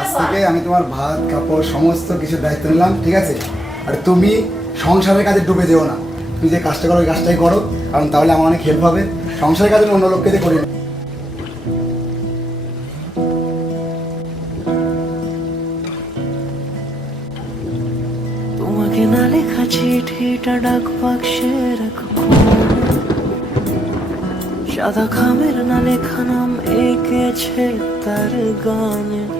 আজ থেকে আমি তোমার ভাত, কাপড়, সমস্ত কিছু দায়িত্ব নিলাম, ঠিক আছে? আর তুমি সংসারের কাজে ডুবে যেও না। তুমি যে কাজটা করো, ওই কাজটাই করো, কারণ তাহলে আমার অনেক হেল্প হবে। সংসারের কাজে অন্য লোককে করি না। তোমাকে না লেখা চিঠিটা ডাক সাদা খামের না লেখা নাম এঁকেছে তার গানে।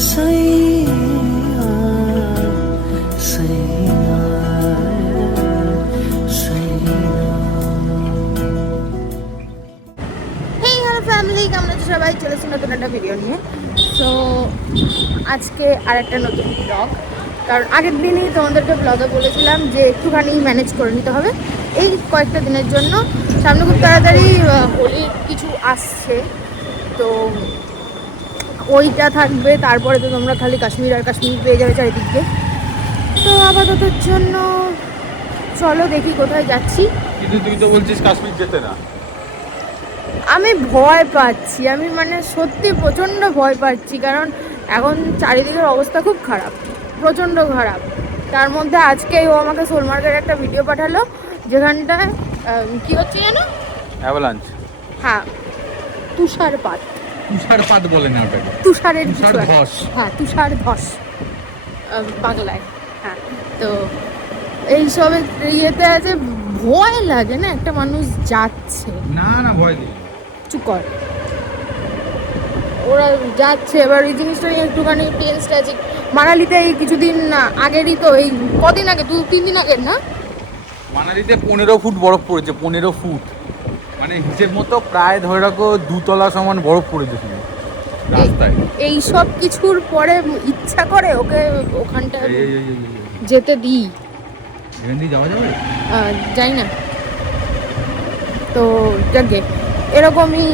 সবাই? চলেছি নতুন একটা ভিডিও নিয়ে। সো আজকে আর একটা নতুন ব্লগ কারণ আগের দিনই তোমাদেরকে ব্লগে বলেছিলাম যে একটুখানি ম্যানেজ করে নিতে হবে। এই কয়েকটা দিনের জন্য। সামনে খুব তাড়াতাড়ি হোলির কিছু আসছে। তো ওইটা থাকবে তারপরে তো তোমরা খালি কাশ্মীর আর কাশ্মীর পেয়ে যাবে চারিদিকে। তো আপাততর জন্য চলো দেখি কোথায় যাচ্ছি। কিন্তু তুই তো বলছিস কাশ্মীর যেতে না। আমি ভয় পাচ্ছি আমি মানে সত্যি প্রচণ্ড ভয় পাচ্ছি কারণ এখন চারিদিকের অবস্থা খুব খারাপ প্রচণ্ড খারাপ। তার মধ্যে আজকে ও আমাকে সোলমার্গের একটা ভিডিও পাঠালো যেখানটায় কি হচ্ছে জানো অ্যাভালাঞ্চ। হ্যাঁ তুষারপাত। তুষারপাত বলে না ওটাকে? তুষারের তুষার ধস। হ্যাঁ তুষার ধস। বাংলায় হ্যাঁ তো এইসব ইয়েতে আছে ভয় লাগে না? একটা মানুষ যাচ্ছে। না না ভয় নেই। চুপ কর। ওরা যাচ্ছে এবার এই জিনিসটা নিয়ে একটুখানি টেন্সড আছে। মানালিতে এই কিছুদিন না আগেরই তো এই কদিন আগে দু তিন দিন আগের না? মানালিতে পনেরো ফুট বরফ পড়েছে পনেরো ফুট। মানে হিসেব মতো প্রায় ধরে রাখো দুতলা সমান বরফ পড়েছে শুনে রাস্তায়। এই সব কিছুর পরে ইচ্ছা করে ওকে ওখানটা। যেতে দিই। এখান দিয়ে যাওয়া যাবে? যাই না। তো যাকে এরকমই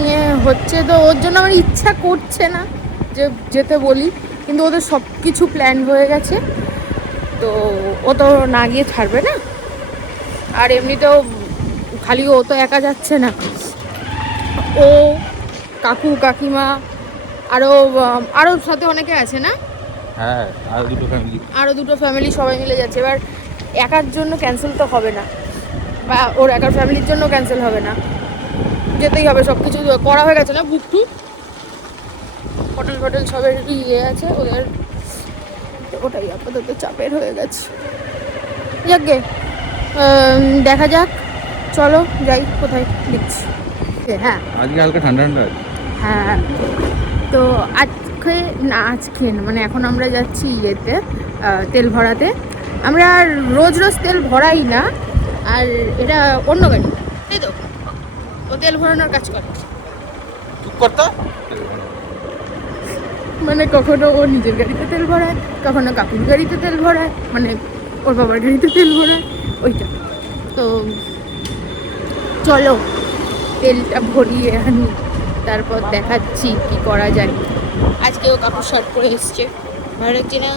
হচ্ছে তো ওর জন্য আমার ইচ্ছা করছে না যে যেতে বলি কিন্তু ওদের সব কিছু প্ল্যান হয়ে গেছে। তো ও তো না গিয়ে ছাড়বে না। আর এমনিতেও খালি ও তো একা যাচ্ছে না। ও কাকু কাকিমা আরও আরও সাথে অনেকে আছে না? হ্যাঁ আর দুটো ফ্যামিলি আরও দুটো ফ্যামিলি সবাই মিলে যাচ্ছে। এবার একার জন্য ক্যান্সেল তো হবে না। বা ওর একার ফ্যামিলির জন্য ক্যান্সেল হবে না। যেতেই হবে সব কিছু করা হয়ে গেছে না বুক টুক? হোটেল ফোটেল সবের ইয়ে আছে ওদের ওটাই আপাতত চাপের হয়ে গেছে। যাকে দেখা যাক। চলো যাই কোথায় দেখছি। হ্যাঁ। আজকে হালকা ঠান্ডা ঠান্ডা হ্যাঁ। তো আজকে না আজকে না, মানে এখন আমরা যাচ্ছি ইয়েতে তেল ভরাতে। আমরা আর রোজ রোজ তেল ভরাই না আর এটা অন্য গাড়ি। তাই তো ও তেল ভরানোর কাজ করে। করতো মানে কখনো ও নিজের গাড়িতে তেল ভরায় কখনো কাকুর গাড়িতে তেল ভরায় মানে ওর বাবার গাড়িতে তেল ভরায় ওইটা। তো চলো তেলটা ভরিয়ে আনি তারপর দেখাচ্ছি কি করা যায়। আজকে ও কাকুর শার্ট পরে এসছে। ভালো লাগছে না?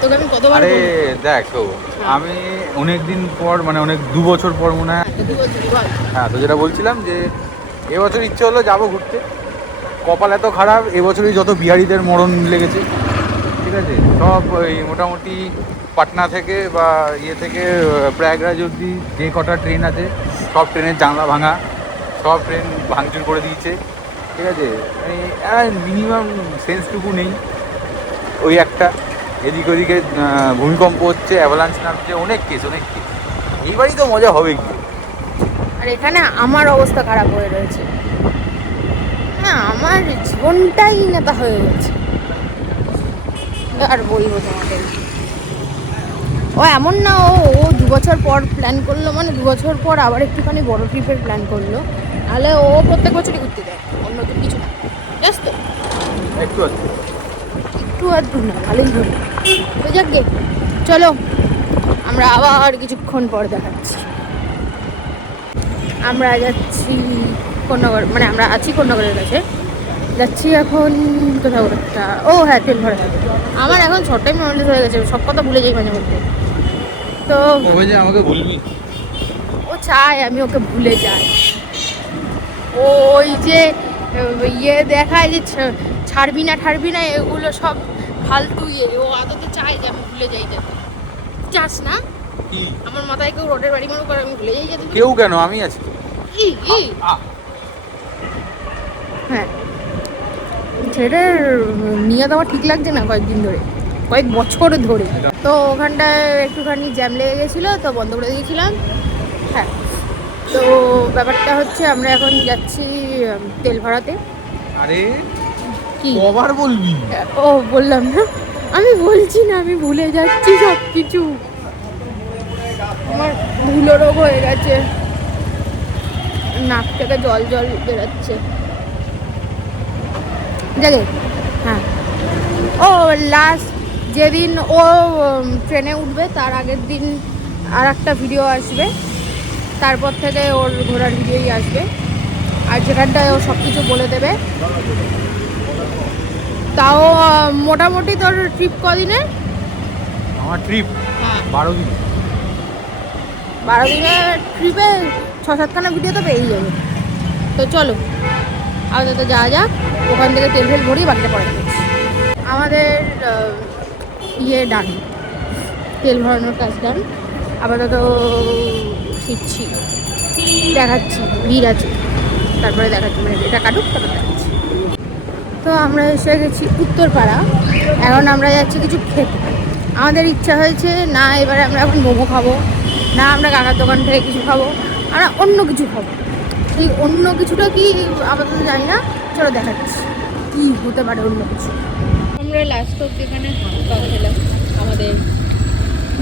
তোকে আমি কতবার আরে দেখো আমি অনেক দিন পর মানে অনেক দু বছর পর মনে হয় বছর হ্যাঁ তো যেটা বলছিলাম যে এবছর ইচ্ছে হলো যাব ঘুরতে। কপাল এত খারাপ এবছরই যত বিহারিদের মরণ লেগেছে। ঠিক আছে? সব ওই মোটামুটি পাটনা থেকে বা ইয়ে থেকে প্রয়াগরাজ অবধি যে কটা ট্রেন আছে, সব ট্রেনের জানলা ভাঙা, সব ট্রেন ভাঙচুর করে দিয়েছে। ঠিক আছে? মানে মিনিমাম সেন্সটুকু নেই। ওই একটা। এদিক ওদিকে ভূমিকম্প হচ্ছে অ্যাভালান্স নামছে, অনেক কেস অনেক কেস এইবারই তো মজা হবে কি আর এখানে আমার অবস্থা খারাপ হয়ে রয়েছে। না, আমার জীবনটাই নেতা হয়ে গেছে আর বলব তোমাদের ও এমন না ও ও দু বছর পর প্ল্যান করল মানে দু বছর পর আবার একটুখানি বড় ট্রিপের প্ল্যান করল। তাহলে ও প্রত্যেক বছরই ঘুরতে যায় অন্য তো কিছু না। জাস্ট তো? একটু একটু আর দূর না ভালোই ধরে তো যাক গে চলো আমরা আবার কিছুক্ষণ পর দেখাচ্ছি। আমরা যাচ্ছি কন্যাগর মানে আমরা আছি কন্যাগরের কাছে। যাচ্ছি এখন কোথাও একটা ও হ্যাঁ তেল ভরা আমার এখন ছটাই মেমোরিজ হয়ে গেছে সব কথা ভুলে যাই মাঝে মধ্যে। তো কবে যে আমাকে বলবি ও চায় আমি ওকে ভুলে যাই। ও ওই যে ইয়ে দেখায় যে ছা- ছাড়বি না ঠাড়বি না এগুলো সব ফালতু ইয়ে। ও আদতে চায় যে আমি ভুলে যাই যাতে চাস না? আমার মাথায় কেউ রোডের বাড়ি মনে করে আমি ভুলে যাই যাতে কেউ কেন? আমি আছি হ্যাঁ। ছেড়ে নিয়ে দেওয়া ঠিক লাগছে না কয়েকদিন ধরে? কয়েক বছর ধরে। তো ওখানটায় একটুখানি জ্যাম লেগে গেছিল তো বন্ধ করে দিয়েছিলাম। হ্যাঁ তো ব্যাপারটা হচ্ছে আমরা এখন যাচ্ছি তেল ভরাতে আরে কি? কবার বলবি? ও বললাম না। আমি বলছি না আমি ভুলে যাচ্ছি সব কিছু আমার ভুলো রোগ হয়ে গেছে। নাক থেকে জল জল বেরোচ্ছে। জাগে হ্যাঁ। ও লাস্ট যেদিন ও ট্রেনে উঠবে তার আগের দিন আর একটা ভিডিও আসবে। তারপর থেকে ওর ঘোরার ভিডিওই আসবে। আর যেখানটায় ও সব কিছু বলে দেবে। তাও মোটামুটি তোর ট্রিপ কদিনে আমার ট্রিপ বারো দিন বারো দিনের ট্রিপে ছ সাতখানা ভিডিও তো পেয়েই যাবে। তো চলো আপাতত যাওয়া যাক। ওখান থেকে তেল ফেল ভরিয়ে বাকিটা পরে দেখছি। আমাদের ইয়ে ডান তেল ভরানোর কাজ ডান। আপাতত শিখছি, দেখাচ্ছি, ভিড় আছে। তারপরে দেখাচ্ছি মানে এটা কাটুক, তারপর দেখাচ্ছি। তো আমরা এসে গেছি উত্তরপাড়া। এখন আমরা যাচ্ছি কিছু খেতে। আমাদের ইচ্ছা হয়েছে, না, এবারে আমরা এখন মোমো খাব, না, আমরা কাকার দোকান থেকে কিছু খাব, আমরা অন্য কিছু খাব। এই অন্য কিছুটা কি আপাতত জানি না, চলো দেখাচ্ছি। কি হতে পারে অন্য কিছু? আমরা লাস্ট অব্দি এখানে পা খেলাম আমাদের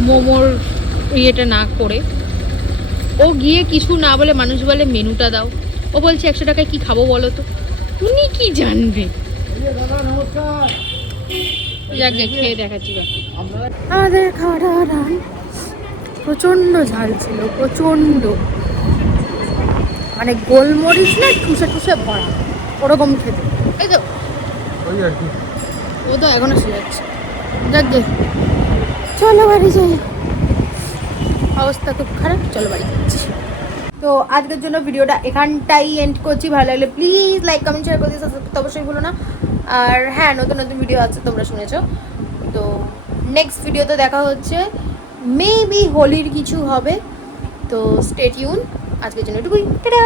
মোমোর ইয়েটা না করে। ও গিয়ে কিছু না বলে মানুষ বলে মেনুটা দাও। ও বলছে একশো টাকায় কি খাব বলো তো? উনি কি জানবে? যাক খেয়ে দেখাচ্ছি আমাদের খাওয়া দাওয়া ডান প্রচণ্ড ঝাল ছিল প্রচণ্ড। মানে গোলমরিচ না ঠুসে ঠুসে ভরা ওরকম খেতে। এই তো। ওই আর কি। ও তো এখনও শুয়ে যাচ্ছে। যাক গে। চলো বাড়ি যাই। অবস্থা খুব খারাপ চলো বাড়ি যাচ্ছি। তো আজকের জন্য ভিডিওটা এখানটাই এন্ড করছি। ভালো লাগলে প্লিজ লাইক কমেন্ট শেয়ার করে subscribe অবশ্যই ভুলো না। আর হ্যাঁ নতুন নতুন ভিডিও আছে তোমরা শুনেছো। তো নেক্সট ভিডিওতে দেখা হচ্ছে। মেবি হোলির কিছু হবে। তো স্টেট ইউন আজকের জন্য এটুকুই। টাটা